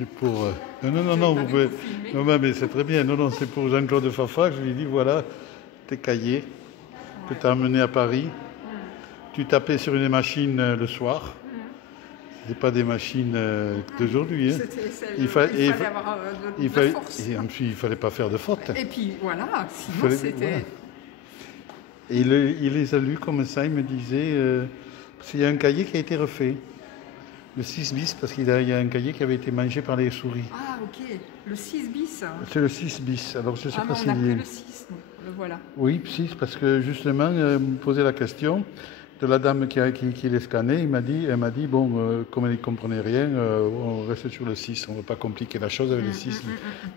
C'est pour... non, vous pouvez... Non, mais c'est très bien. Non, c'est pour Jean-Claude Fafa. Je lui dis, voilà, tes cahiers que tu as amenés à Paris. Tu tapais sur une machine le soir. Ce pas des machines d'aujourd'hui. Hein. Il fallait avoir de la force. Et ensuite, il ne fallait pas faire de faute. Et puis voilà, sinon c'était... Voilà. Et il les a lus comme ça, il me disait... parce qu'il y a un cahier qui a été refait. Le 6 bis, parce qu'il y a un cahier qui avait été mangé par les souris. Ah, ok. Le 6 bis. C'est le 6 bis. Alors, je ne sais pas si... on a pris le 6, le voilà. Oui, 6, parce que justement, me posait la question de la dame qui les scannait. Elle m'a dit, bon, comme elle ne comprenait rien, on reste sur le 6. On ne va pas compliquer la chose avec le 6.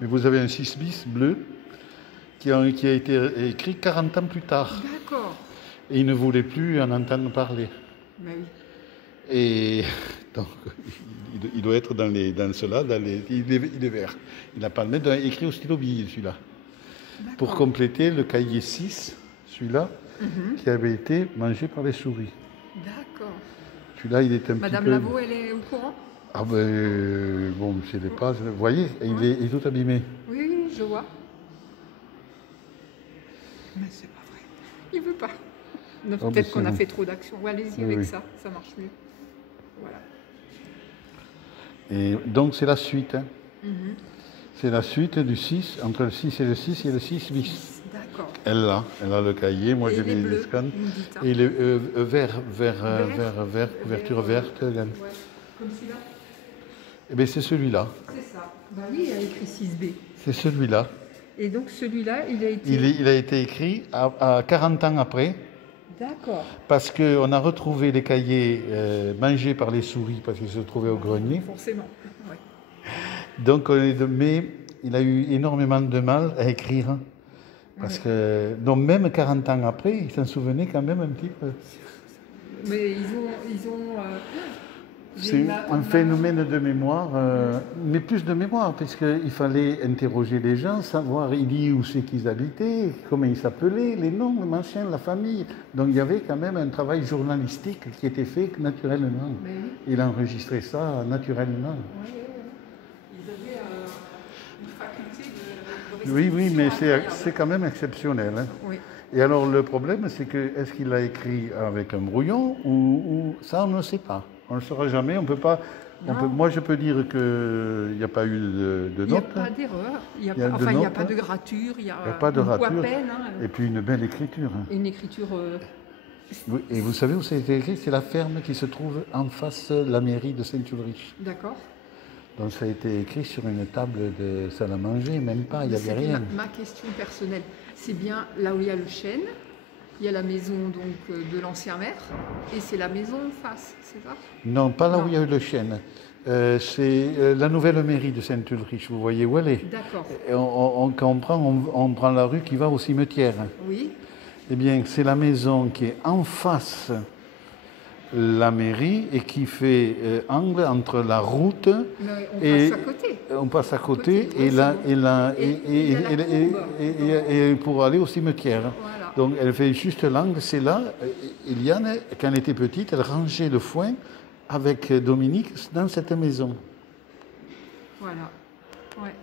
Mais vous avez un 6 bis bleu qui a été écrit 40 ans plus tard. D'accord. Et il ne voulait plus en entendre parler. Ben oui. Et donc, il doit être dans cela, il est vert. Il n'a pas le même, écrit au stylo bille, celui-là. Pour compléter le cahier 6, celui-là, qui avait été mangé par les souris. D'accord. Celui-là, il est un Madame petit peu... Lavaux, elle est au courant? Ah ben, bon, je ne sais pas. Vous voyez, il est tout abîmé. Oui, je vois. Mais c'est pas vrai. Il veut pas. Peut-être qu'on a fait trop d'actions. Ouais, allez-y avec ça, ça marche mieux. Voilà. Et donc c'est la suite. Hein. C'est la suite du 6, entre le 6 et le 6, il y a le 6 bis. D'accord. Elle a le cahier, moi j'ai les scans. Et il est vert, couverture verte. Ouais. Comme celui-là? Eh bien c'est celui-là. C'est ça. Bah oui, il a écrit 6B. C'est celui-là. Et donc celui-là, il a été... Il a été écrit à 40 ans après. D'accord. Parce qu'on a retrouvé les cahiers mangés par les souris, parce qu'ils se trouvaient au grenier. Forcément, ouais. Donc, mais il a eu énormément de mal à écrire. Parce que, donc même 40 ans après, il s'en souvenait quand même un petit peu. Mais ils ont c'est un phénomène de mémoire, mais plus de mémoire, puisqu'il fallait interroger les gens, savoir il dit où c'est qu'ils habitaient, comment ils s'appelaient, les noms, le machin, la famille. Donc il y avait quand même un travail journalistique qui était fait naturellement. Mais... Il enregistrait ça naturellement. Ils avaient une faculté de Oui, mais c'est quand même exceptionnel. Hein. Oui. Et alors le problème, c'est que est-ce qu'il l'a écrit avec un brouillon ou ça, on ne sait pas. On ne le saura jamais, on peut pas. Moi, je peux dire qu'il n'y a pas eu de notes. Il n'y a pas d'erreur, il n'y a pas de gratture, il n'y a pas de rature. À peine. Hein. Et puis une belle écriture. Une écriture... Oui, et vous savez où ça a été écrit? C'est la ferme qui se trouve en face de la mairie de Saint-Ulrich. D'accord. Donc ça a été écrit sur une table de salle à manger, même pas, il n'y avait rien. Ma question personnelle, c'est bien là où il y a le chêne. Il y a la maison donc, de l'ancien maire et c'est la maison en face, c'est ça? Non, pas là où il y a eu le chêne. C'est la nouvelle mairie de Saint-Ulrich, vous voyez où elle est? D'accord. Quand on prend la rue qui va au cimetière. Oui. Eh bien, c'est la maison qui est en face la mairie et qui fait angle entre la route on passe à côté. Et pour aller au cimetière. Voilà. Donc elle fait juste l'angle, c'est là. Eliane, quand elle était petite, elle rangeait le foin avec Dominique dans cette maison. Voilà. Ouais.